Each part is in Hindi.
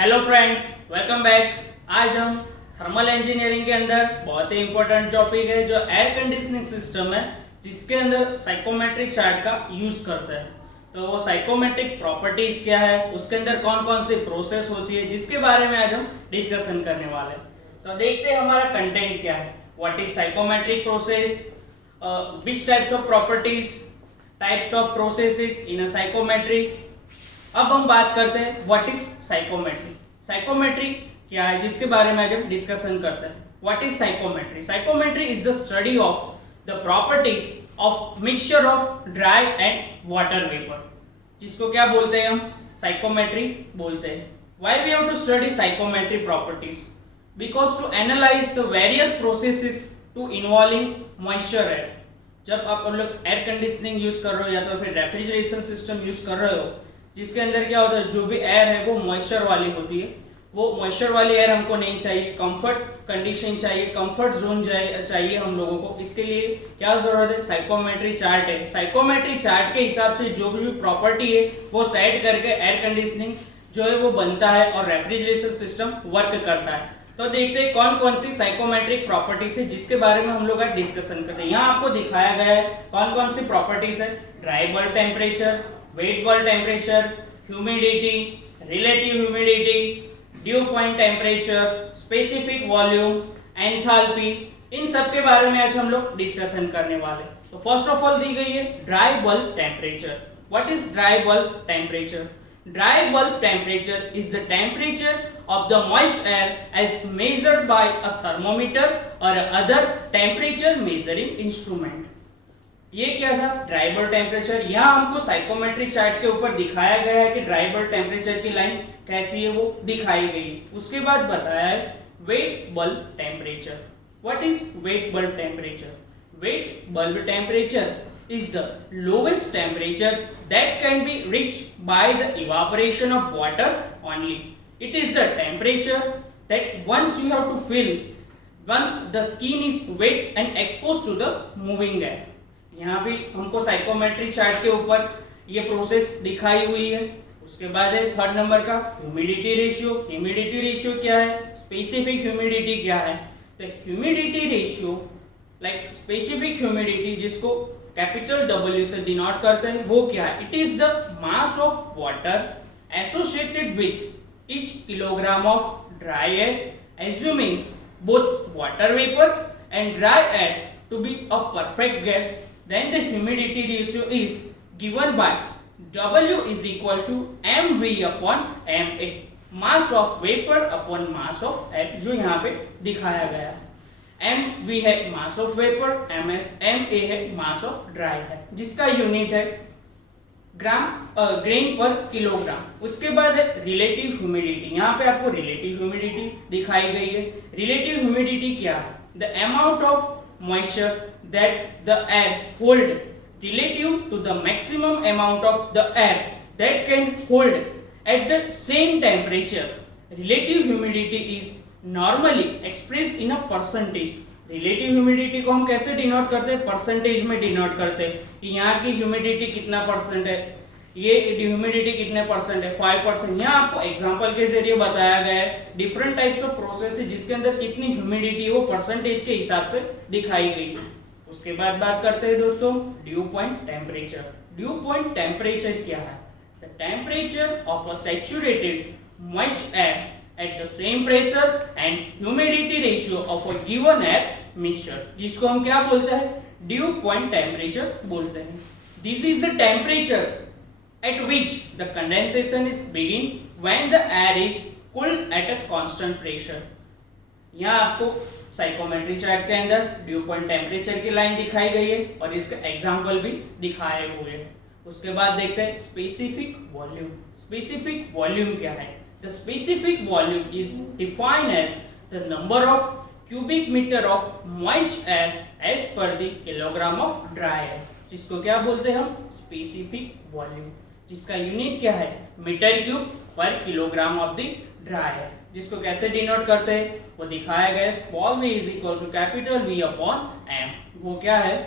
Hello friends, welcome back. आज हम थर्मल इंजीनियरिंग के अंदर बहुत ही इंपॉर्टेंट टॉपिक है जो एयर कंडीशनिंग सिस्टम है, जिसके अंदर साइकोमेट्रिक चार्ट का यूज करते हैं। तो वो साइकोमेट्रिक प्रॉपर्टीज क्या है, उसके अंदर कौन कौन सी प्रोसेस होती है, जिसके बारे में आज हम डिस्कशन करने वाले हैं। तो देखते हैं हमारा कंटेंट क्या है। What is psychrometric process, which types of properties, types of processes in a psychrometric. अब हम बात करते हैं व्हाट इज साइकोमेट्री। साइकोमेट्री क्या है, जिसके बारे में आज हम डिस्कशन करते हैं। What is psychrometry? Psychrometry is the study of the properties of mixture of dry and water vapour, जिसको क्या बोलते हैं हम? साइकोमेट्री बोलते हैं। Why we have to study psychrometry properties? Because to analyse the various processes to involving moisture air. जब आप लोग एयर कंडीशनिंग यूज कर रहे हो या तो फिर रेफ्रिजरेशन सिस्टम यूज कर रहे हो, जिसके अंदर क्या होता है, जो भी एयर है वो मॉइस्चर वाली होती है। वो मॉइस्चर वाली एयर हमको नहीं चाहिए, कंफर्ट कंडीशन चाहिए, कंफर्ट जोन चाहिए हम लोगों को। इसके लिए क्या जरूरत है? साइकोमेट्री चार्ट है। साइकोमेट्री चार्ट के हिसाब से जो भी प्रॉपर्टी है वो सेट करके एयर कंडीशनिंग जो है वो बनता है और रेफ्रिजरेशन सिस्टम वर्क करता है। तो देखते हैं कौन कौन सी साइकोमेट्रिक प्रॉपर्टीज है जिसके बारे में हम लोग आज डिस्कशन करते हैं। यहाँ आपको दिखाया गया है कौन कौन सी प्रॉपर्टीज है। Dry bulb temperature, wet bulb temperature, humidity, relative humidity, dew point temperature, specific volume, enthalpy, इन सब के बारे में आज हम लोग डिस्कशन करने वाले। तो फर्स्ट ऑफ ऑल दी गई है dry bulb temperature. What is dry bulb temperature? Dry bulb temperature is the temperature of the moist air as measured by a thermometer or other temperature measuring instrument. ये क्या था? Dry bulb temperature. यहाँ हमको साइकोमेट्रिक चार्ट के ऊपर दिखाया गया है कि ड्राई बल्ब टेम्परेचर की लाइंस कैसी है, वो दिखाई गई है। उसके बाद बताया है wait bulb temperature. What is wait bulb temperature? Wet bulb temperature is the lowest temperature that can be reached by the evaporation of water only. It is the temperature that once you have to fill once the skin is wet and exposed to the moving air. यहाँ भी हमको साइकोमेट्रिक चार्ट के ऊपर ये प्रोसेस दिखाई हुई है। उसके बाद है थर्ड नंबर का ह्यूमिडिटी रेशियो। ह्यूमिडिटी रेशियो क्या है? स्पेसिफिक ह्यूमिडिटी क्या है? तो humidity ratio like specific humidity, जिसको कैपिटल W से डिनोट करते हैं, वो क्या है? It is the mass of water associated with each kilogram of dry air, assuming both water vapour and dry air to be a perfect gas, then the humidity ratio is given by W is equal to mv upon ma, mass of vapour upon mass of air, जो यहाँ पे दिखाया गया है। एम वी है mass of vapour, M A है मास ऑफ ड्राई है, जिसका यूनिट है ग्रेन पर किलोग्राम। उसके बाद है रिलेटिव ह्यूमिडिटी। यहाँ पे आपको रिलेटिव ह्यूमिडिटी दिखाई गई है। रिलेटिव ह्यूमिडिटी क्या है? The amount of moisture that the air hold relative to the maximum amount of the air that can hold at the same temperature. Relative humidity is normally express in a percentage. Relative humidity को हम कैसे डिनोट करते हैं? परसेंटेज में डिनोट करते हैं कि यहाँ की ह्यूमिडिटी कितना परसेंट है, ये ह्यूमिडिटी कितने परसेंट है, 5%। यहाँ आपको एग्जांपल के जरिए बताया गया है डिफरेंट टाइप्स ऑफ प्रोसेस है जिसके अंदर कितनी ह्यूमिडिटी है वो परसेंटेज के हिसाब से दिखाई गई है। उसके बाद बात करते हैं दोस्तों due point temperature. Due point temperature क्या है? The temperature of a saturated moist air at the same pressure and humidity ratio of a given air mixture, जिसको हम क्या बोलते हैं? ड्यू पॉइंट टेम्परेचर बोलते हैं। This is the temperature at which the condensation is begin when the air is cooled at a constant pressure. यहाँ आपको साइकोमेट्री चार्ट के अंदर ड्यू पॉइंट टेम्परेचर की लाइन दिखाई गई है और इसका एग्जाम्पल भी दिखाए हुए हैं। उसके बाद देखते हैं स्पेसिफिक वॉल्यूम। स्पेसिफिक वॉल्यूम क्या है? The specific volume is defined as the number of cubic meter of moist air as per the kilogram of dry air, जिसको क्या बोलते हैं हम? स्पेसिफिक वॉल्यूम, जिसका यूनिट क्या है? मीटर क्यूब पर kilogram of the dry air, जिसको कैसे डिनोट करते हैं वो दिखाया गया है। Small v is equal to capital V upon m, वो क्या है?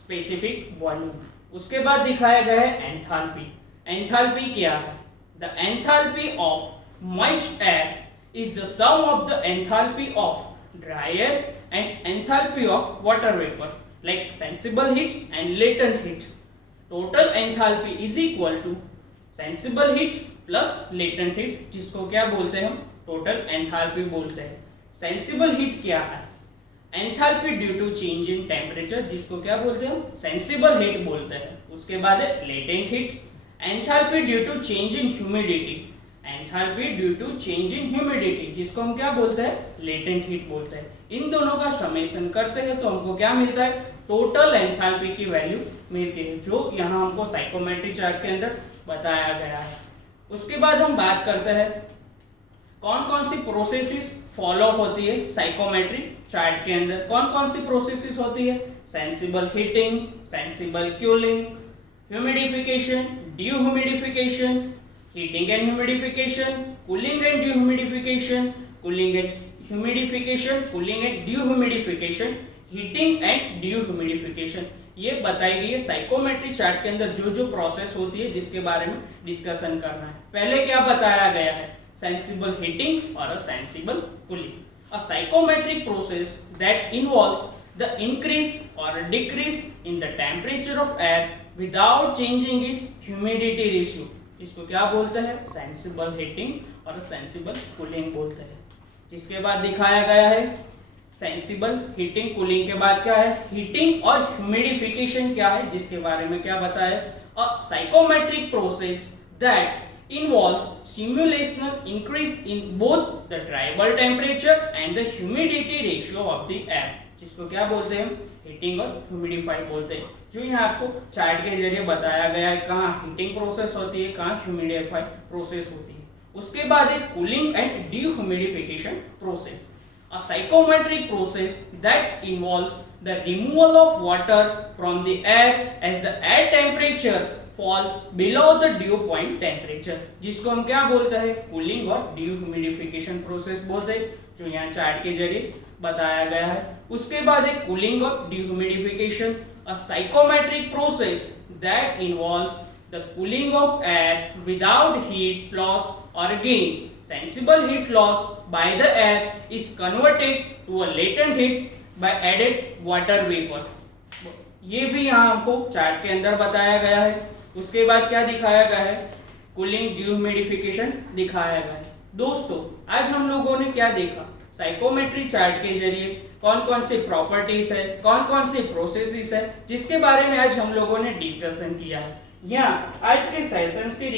Specific volume. उसके बाद दिखाया गया है एंथैल्पी। एंथैल्पी क्या है? The enthalpy of moist air is the sum of the enthalpy of dry air and enthalpy of water vapor, like sensible heat and latent heat. Total enthalpy is equal to sensible heat plus latent heat, जिसको क्या बोलते हैं हम टोटल एंथैल्पी बोलते हैं. सेंसिबल हीट क्या है? Enthalpy due to change in temperature, जिसको क्या बोलते हैं हम सेंसिबल हीट बोलते हैं. उसके बाद है latent heat. Enthalpy due to change in humidity, enthalpy due to change in humidity, जिसको हम क्या बोलते हैं लेटेंट हीट बोलते हैं. इन दोनों का समेशन करते हैं तो हमको क्या मिलता है? टोटल एंथैल्पी की वैल्यू मिलती है, जो यहाँ हमको साइकोमेट्रिक चार्ट के अंदर बताया गया है. उसके बाद हम बात करते हैं कौन कौन सी प्रोसेसेस फॉलो होती है साइकोमेट्रिक चार्ट के अंदर. कौन कौन सी प्रोसेसेस होती है? Sensible heating, sensible cooling, humidification, dehumidification, heating and humidification, cooling and dehumidification, cooling and humidification, cooling and dehumidification, heating and dehumidification. ये बताई गई है साइकोमेट्रिक चार्ट के अंदर जो जो प्रोसेस होती है जिसके बारे में डिस्कशन करना है. पहले क्या बताया गया है? सेंसिबल हीटिंग और sensible cooling. A psychometric process that involves the increase or decrease in the temperature of air without changing its humidity ratio, इसको क्या बोलते हैं? सेंसिबल हीटिंग और सेंसिबल कूलिंग बोलते हैं. जिसके बाद दिखाया गया है सेंसिबल हीटिंग कूलिंग के बाद क्या है? हीटिंग और ह्यूमिडिफिकेशन क्या है, जिसके बारे में क्या बताया? A psychometric process that involves simulational increase in both the tribal temperature and the humidity ratio of the air, जिसको क्या बोलते हैं? हीटिंग और ह्यूमिडिफाई बोलते हैं. जो यहाँ आपको चार्ट के जरिए बताया गया है कहाँ हीटिंग प्रोसेस होती है, कहाँ ह्यूमिडिफाई प्रोसेस होती है. उसके बाद है cooling and dehumidification process. A psychometric process that involves the removal of water from the air as the air temperature falls below the dew point temperature, जिसको हम क्या बोलते हैं? कूलिंग और डीह्यूमिडिफिकेशन प्रोसेस बोलते हैं, जो यहाँ चार्ट के जरिए बताया गया है. उसके बाद एक कूलिंग और dehumidification, a psychometric process that involves the cooling of air without heat loss और gain. Sensible heat loss by the air is converted to a latent heat by added water vapour. ये भी यहाँ हमको चार्ट के अंदर बताया गया है. उसके बाद क्या दिखाया गया है? कूलिंग डीह्यूमिडिफिकेशन दिखाया गया है. दोस्तों आज हम लोगों ने क्या देखा? साइकोमेट्रिक चार्ट के जरिए कौन कौन सी प्रॉपर्टीज है, कौन कौन सी प्रोसेसेस है, जिसके बारे में आज हम लोगों ने डिस्कशन किया है. यहाँ आज के सेशंस के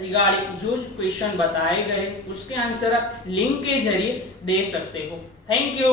रिगार्डिंग जो क्वेश्चन बताए गए उसके आंसर आप लिंक के जरिए दे सकते हो. Thank you.